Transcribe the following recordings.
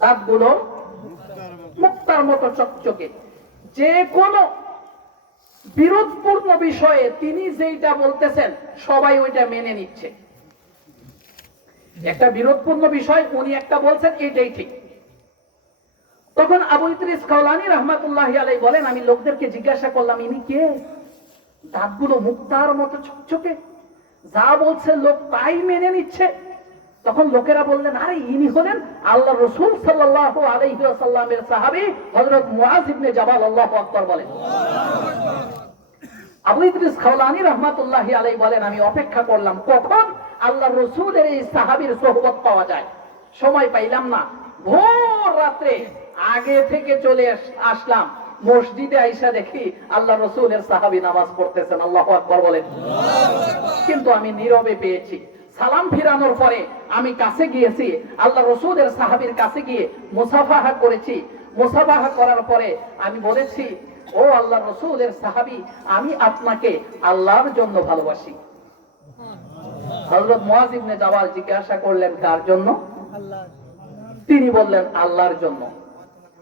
দাঁতগুলো মুক্তার মতো চকচকে। যে কোনো বিরোধপূর্ণ বিষয়ে তিনি যেটা বলতেছেন সবাই ওইটা মেনে নিচ্ছে। একটা বিরোধপূর্ণ বিষয় উনি একটা বলছেন, এটাই ঠিক। তখন আবু ইদ্রিস খাওলানী রাহমাতুল্লাহি আলাইহি বলেন, আমি লোকদেরকে জিজ্ঞাসা করলাম, ইনি কে? দাঁতগুলো মুক্তার মতো চকচকে, যা বলছে লোক তাই মেনে নিচ্ছে। তখন লোকেরা বললেন, আরে ইনি হলেন আল্লাহ রাসূল সাল্লাল্লাহু আলাইহি ওয়াসাল্লামের সাহাবী হযরত মুআয ইবনে জাবাল। আল্লাহু আকবার বলেন। আবু ইদ্রিস খাওলানী রাহমাতুল্লাহি আলাইহি বলেন, আমি অপেক্ষা করলাম কখন আল্লাহ রাসূলের এই সাহাবীর সোহবত পাওয়া যায়। সময় পাইলাম না। ভোর রাত্রে আগে থেকে চলে আসলাম মসজিদে, আইসা দেখি আল্লাহ রাসূলের সাহাবী নামাজ পড়তেছেন। আল্লাহু আকবার বলেন। কিন্তু আমি নীরবে পেয়েছি। সালাম ফিরানোর পরে আমি কাছে গিয়েছি, আল্লাহ রাসূলের সাহাবীর কাছে গিয়ে মুসাফাহা করেছি। মুসাফাহা করার পরে আমি বলেছি, ও আল্লাহ রাসূলের সাহাবী, আমি আপনাকে আল্লাহর জন্য ভালোবাসি। হযরত মুআয ইবনে জাবাল জিজ্ঞাসা করলেন, কার জন্য? তিনি বললেন, আল্লাহর জন্য।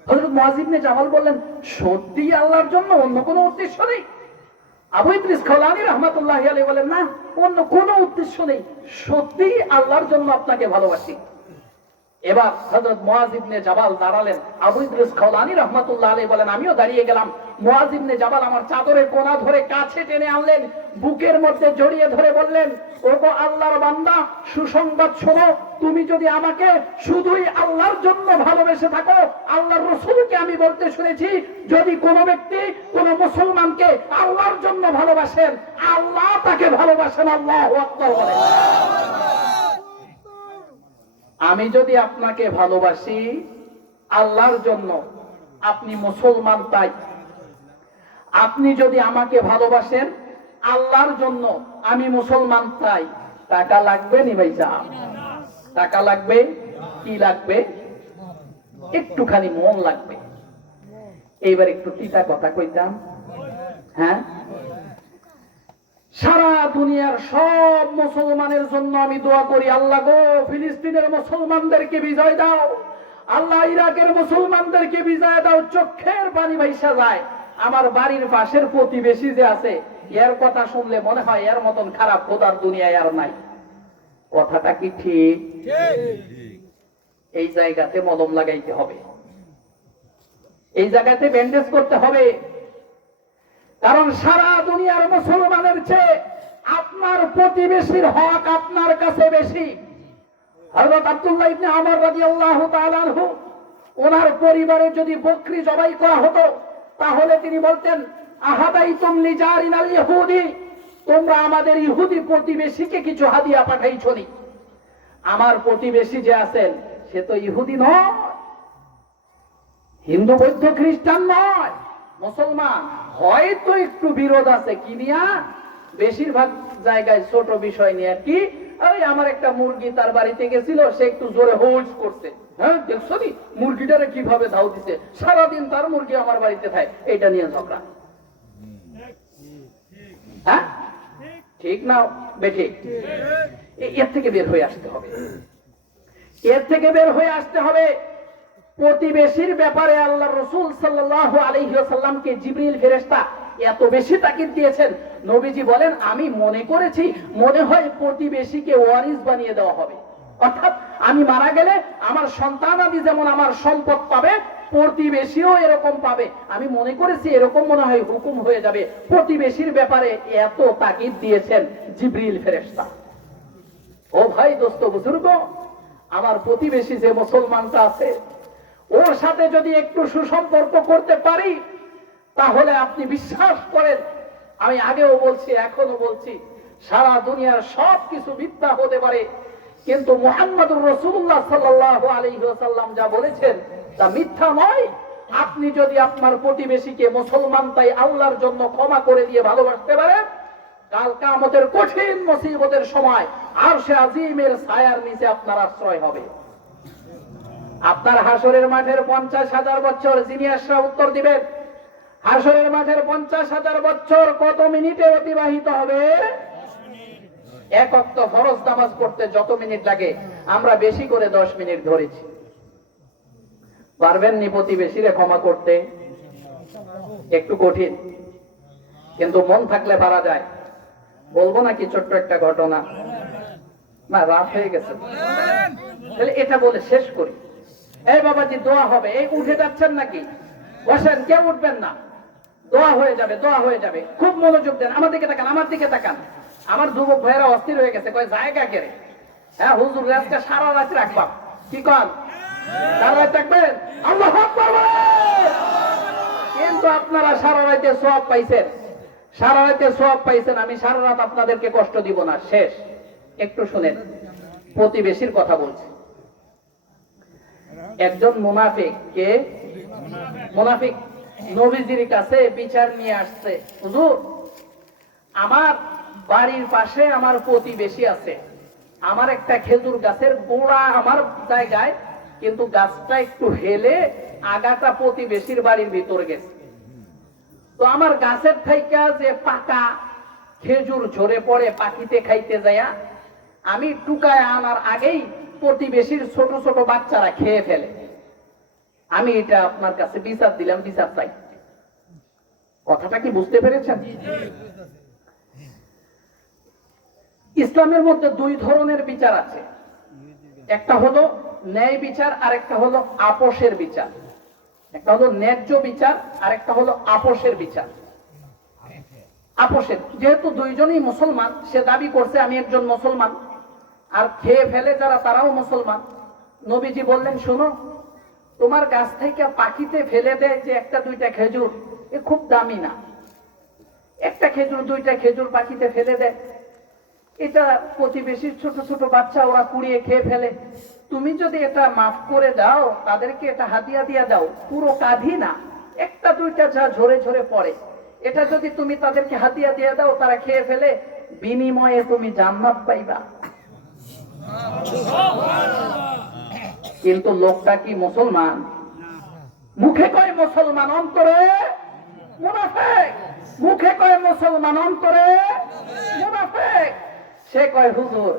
হযরত মুআয ইবনে জাবাল বললেন, সত্যি আল্লাহর জন্য, অন্য কোনো উদ্দেশ্য নেই? আবু ইদ্রিস খাওলানী রাহমাতুল্লাহি আলাইহি বলেন, না, অন্য কোনো উদ্দেশ্য নেই, সত্যি আল্লাহর জন্য আপনাকে ভালোবাসি। এবার হযরত মুআয ইবনে জাবাল দাঁড়ালেন। আবু ইদ্রিস খাওলানী রাহমাতুল্লাহি আলাইহি বলেন, আমিও দাঁড়িয়ে গেলাম। মুআয ইবনে জাবাল আমার চাদরের কোনা ধরে কাছে টেনে আনলেন, বুকের মধ্যে জড়িয়ে ধরে বললেন, ওগো আল্লাহর বান্দা, সুসংবাদ শোনো, তুমি যদি আমাকে শুধুই আল্লাহর জন্য ভালোবেসে থাকো, আল্লাহর রাসূলকে আমি বলতে শুনেছি, যদি কোনো ব্যক্তি কোনো মুসলমানকে আল্লাহর জন্য ভালোবাসেন, আল্লাহ তাকে ভালোবাসেন। আল্লাহু আকবার বলেন। আমি যদি আপনাকে ভালোবাসি আল্লাহর জন্য, আপনি মুসলমান তাই। আপনি যদি আমাকে ভালোবাসেন আল্লাহর জন্য, আমি মুসলমান তাই। টাকা লাগবে নি ভাইজান? টাকা লাগবে? কি লাগবে? একটুখানি মন লাগবে। এইবার একটু তিতা কথা কইতাম। হ্যাঁ, সারা দুনিয়ার সব মুসলমানের জন্য আমি দোয়া করি, আল্লাহ গো, ফিলিস্তিনের মুসলমানদেরকে বিজয় দাও, আল্লাহ ইরাকের মুসলমানদেরকে বিজয় দাও। চোখের পানি ভাইসা যায়। আমার বাড়ির পাশের প্রতিবেশী যে আছে, এর কথা শুনলে মনে হয় এর মতন খারাপ খোদার দুনিয়ায় আর নাই। কথাটা কি ঠিক? এই জায়গাতে মলম লাগাইতে হবে, এই জায়গাতে ব্যান্ডেজ করতে হবে। কারণ সারা দুনিয়ার মুসলমানের চেয়ে আপনার প্রতিবেশীর হক আপনার কাছে বেশি। হযরত আব্দুল্লাহ ইবনে আমর রাদিয়াল্লাহু তাআলা আনহু, ওনার পরিবারে যদি বকরি জবাই করা হতো, তাহলে তিনি বলতেন, আহাদাইতুম লিজারিনাল ইহুদি, তোমরা আমাদের ইহুদি প্রতিবেশীকে কিছু হাদিয়া পাঠাইছো নি। আমার প্রতিবেশী যে আছেন সে তো ইহুদি নয়, হিন্দু বৌদ্ধ খ্রিস্টান নয়, মুসলমান। হয়তো একটু বিরোধ আছে কি নিয়া, বেশিরভাগ জায়গায় ছোট বিষয় নিয়ে কি, ওই আমার একটা মুরগি তার বাড়িতে গেছিল, সে একটু জোরে হোজ করছে, হ্যাঁ দেখছো নি মুরগিটারে কিভাবে ধাউ দিছে, সারাদিন তার মুরগি আমার বাড়িতে থাকে, এটা নিয়ে ঝগড়া। হ্যাঁ ঠিক না বেঠিক? এর থেকে বের হয়ে আসতে হবে, এর থেকে বের হয়ে আসতে হবে। প্রতিবেশীর ব্যাপারে আল্লাহ রাসূল সাল্লাল্লাহু আলাইহি ওয়াসাল্লামকে জিবরিল ফেরেশতা এত বেশি তাকিদ দিয়েছেন, নবীজি বলেন, আমি মনে করেছি মনে হয় প্রতিবেশীকে ওয়ারিস বানিয়ে দেওয়া হবে। অর্থাৎ আমি মারা গেলে আমার সন্তানাদি যেমন আমার সম্পদ পাবে, প্রতিবেশীও এরকম পাবে। আমি মনে করেছি এরকম মনে হয় হুকুম হয়ে যাবে। প্রতিবেশীর ব্যাপারে এত তাকিদ দিয়েছেন জিবরিল ফেরেশতা। ও ভাই, দোস্ত, বুজুর্গ, আমার প্রতিবেশী যে মুসলমানটা আছে, ওর সাথে যদি একটু সুসম্পর্ক করতে পারি, তাহলে আপনি বিশ্বাস করেন, আমি আগেও বলছি এখনো বলছি, সারা দুনিয়ার সব কিছু মিথ্যা হতে পারে, কিন্তু মুহাম্মদুর রাসূলুল্লাহ সাল্লাল্লাহু আলাইহি ওয়াসাল্লাম যা বলেছেন তা মিথ্যা নয়। আপনি যদি আপনার প্রতিবেশীকে মুসলমান তাই আল্লাহর জন্য ক্ষমা করে দিয়ে ভালোবাসতে পারেন, কাল কিয়ামতের কঠিন মুসিবতের সময় আরশে আজিমের ছায়ার নিচে আপনার আশ্রয় হবে। আপনার হাসরের মাঠের 50,000 বছর জিনিয়াসরা উত্তর দিবেন, হাসরের মাঠের 50,000 বছর কত মিনিটে অতিবাহিত হবে? এক ওয়াক্ত ফরজ নামাজ পড়তে যত মিনিট লাগে, আমরা বেশি করে 10 মিনিট ধরেছি। পারবেন নি প্রতিবেশীরে ক্ষমা করতে? একটু কঠিন, কিন্তু মন থাকলে পারা যায়। বলবো নাকি ছোট্ট একটা ঘটনা? না, রাত হয়ে গেছে, তাহলে এটা বলে শেষ করি। এই বাবাজি, দোয়া হবে। এই উঠে যাচ্ছেন নাকি? বসেন, কেউ উঠবেন না। দোয়া হয়ে যাবে, দোয়া হয়ে যাবে। খুব মনোযোগ দেন। আমার দিকে তাকান, আমার দিকে তাকান। আমার যুবক ভাইয়েরা অস্থির হয়ে গেছে, কয় জায়গা কেড়ে। হ্যাঁ হুজুর, আজকে সারা রাত রাখবাম। কি কন? সারা রাত থাকবেন? আল্লাহু আকবার বলেন। কিন্তু আপনারা সারা রাতে সওয়াব পাইছেন, সারা রাতে সওয়াব পাইছেন। আমি সারা রাত আপনাদেরকে কষ্ট দিব না। শেষ। একটু শুনেন, প্রতিবেশীর কথা বলছি। একজন মুনাফিক, কে মুনাফিক, নবীজির কাছে বিচার নিয়ে আসছে। হুজুর, আমার বাড়ির পাশে আমার প্রতিবেশী আছে, আমার একটা খেজুর গাছের গোড়া আমার জায়গায়, কিন্তু গাছটা একটু হেলে আগাটা প্রতিবেশীর বাড়ির ভিতরে গেছে। তো আমার গাছের থাইকা যে পাকা খেজুর ঝরে পড়ে পাখিতে খাইতে যায়, আমি টুকায় আনার আগেই প্রতিবেশীর ছোট ছোট বাচ্চারা খেয়ে ফেলে। আমি এটা আপনার কাছে বিচার দিলাম, বিচার চাই। কথাটা কি বুঝতে পেরেছেন? ইসলামের মধ্যে দুই ধরনের বিচার আছে, একটা হলো ন্যায় বিচার, আর একটা হলো আপোষের বিচার। একটা হলো ন্যায্য বিচার, আর একটা হলো আপোষের বিচার। আপোষের, যেহেতু দুইজনই মুসলমান, সে দাবি করছে আমি একজন মুসলমান, আর খেয়ে ফেলে যারা তারাও মুসলমান। নবীজি বললেন, শোনো, তোমার গাছ থেকে পাখিতে ফেলে দেয় যে একটা দুইটা খেজুর, এ খুব দামি না। একটা খেজুর, দুইটা খেজুর পাখিতে ফেলে দেয়, এটা প্রতিবেশীর ছোট ছোট বাচ্চা ওরা কুড়িয়ে খেয়ে ফেলে। তুমি যদি এটা মাফ করে দাও, তাদেরকে এটা হাদিয়া দিয়া দাও, পুরো কাঁধি না, একটা দুইটা যা ঝরে ঝরে পড়ে, এটা যদি তুমি তাদেরকে হাদিয়া দিয়ে দাও, তারা খেয়ে ফেলে, বিনিময়ে তুমি জান্নাত পাইবা। কিন্তু লোকটা কি মুসলমান? মুখে কয় মুসলমান, অন্তরে মুনাফিক। মুখে কয় মুসলমান, অন্তরে মুনাফিক। সে কয়, হুজুর,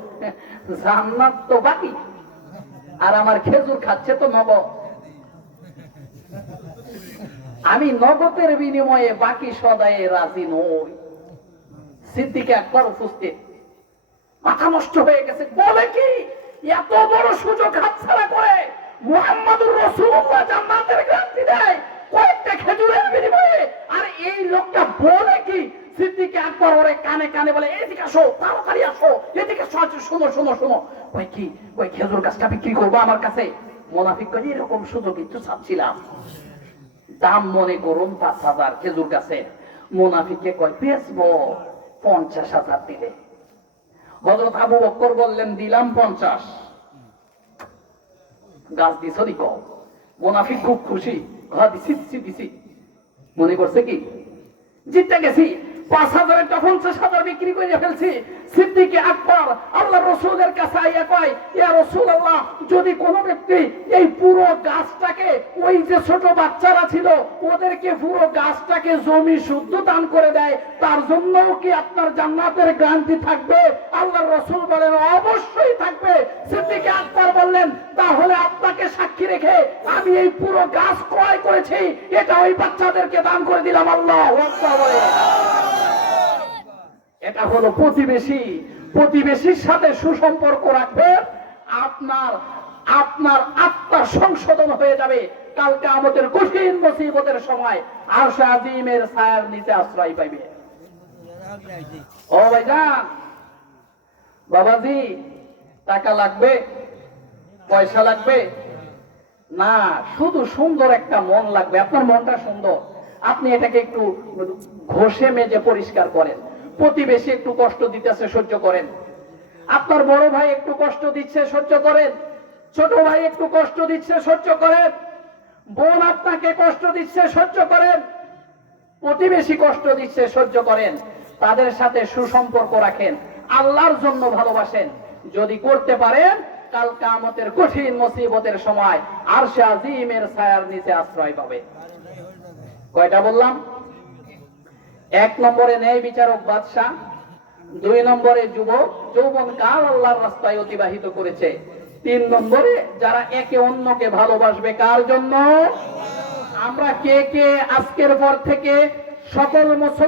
জান্নাত তো বাকি, আর আমার খেজুর খাচ্ছে তো নগদ। আমি নগদের বিনিময়ে বাকি সদায়ে রাজি নই। সিদ্দিক আকবর উপস্থিত, মাথা নষ্ট হয়ে গেছে। বলে কি, এত বড় সুযোগ হাতছাড়া করে মুহাম্মদুর রাসূলুল্লাহ জান্নাতের গ্যারান্টি দেয় কয়েকটা খেজুরের বিনিময়ে, আর এই লোকটা বলে কি? সিদ্দিক আকবর ওরে কানে কানে বলে, এদিকে আসো, তাড়াতাড়ি আসো, এদিকে আসো, শোনো শোনো শোনো। কই কি? কই খেজুর গাছটা বিক্রি করবো আমার কাছে। মুনাফিক কই, এরকম সুযোগ একটু চাচ্ছিলাম, দাম মনে করুন 5,000 খেজুর গাছে। মুনাফিককে কয়, বেচবো 50,000 দিলে। হযরত আবু বকর বললেন, দিলাম 50। গাছ দিছো নি কও? মুনাফিক খুব খুশি, দিছি দিছি দিছি। মনে করছে কি জিততে গেছি, 5,000 টা 50,000 বিক্রি করে ফেলছি। সিদ্দিক আকবর আল্লাহর রাসূলের কাছে আইয়া কয়, ইয়া রাসূলুল্লাহ, যদি কোন ব্যক্তি এই পুরো গাছটাকে, ওই যে ছোট বাচ্চারা ছিল ওদেরকে পুরো গাছটাকে জমি শুদ্ধ দান করে দেয়, তার জন্যও কি আপনার জান্নাতের গ্যারান্টি থাকবে? আল্লাহর রাসূল বলেন, অবশ্যই থাকবে। সিদ্দিক আকবর বললেন, তাহলে আপনাকে সাক্ষী রেখে আমি এই পুরো গাছ ক্রয় করেছি, এটা ওই বাচ্চাদেরকে দান করে দিলাম। আল্লাহু আকবার বলে। এটা হলো প্রতিবেশী। প্রতিবেশীর সাথে সুসম্পর্ক রাখবেন, আপনার আপনার আত্মার সংশোধন হয়ে যাবে। কালকে আমাদের কঠিন মুসিবতের সময় আরশে আজিমের ছায়ার নিচে আশ্রয় পাইবে। ও ভাইজান, বাবাজি, টাকা লাগবে, পয়সা লাগবে না, শুধু সুন্দর একটা মন লাগবে। আপনার মনটা সুন্দর, আপনি এটাকে একটু ঘষে মেজে পরিষ্কার করেন। প্রতিবেশী একটু কষ্ট দিতেছে, সহ্য করেন। আপনার বড় ভাই একটু কষ্ট দিচ্ছে, সহ্য করেন। ছোট ভাই একটু কষ্ট দিচ্ছে, সহ্য করেন। বোন আপনাকে কষ্ট দিচ্ছে, সহ্য করেন। প্রতিবেশী কষ্ট দিচ্ছে, সহ্য করেন। তাদের সাথে সুসম্পর্ক রাখেন, আল্লাহর জন্য ভালোবাসেন। যদি করতে পারেন, কাল কিয়ামতের কঠিন মুসিবতের সময় আরশে আজিমের ছায়ার নিচে আশ্রয় পাবে। কয়টা বললাম? 1 নম্বরে ন্যায় বিচারক বাদশা, 2 নম্বরে যুবক যৌবনকাল আল্লাহর রাস্তায় অতিবাহিত করেছে, তিন নম্বরে যারা একে অন্যকে ভালোবাসবে কার জন্য? আমরা কে কে আজকের পর থেকে সকল মুসলমান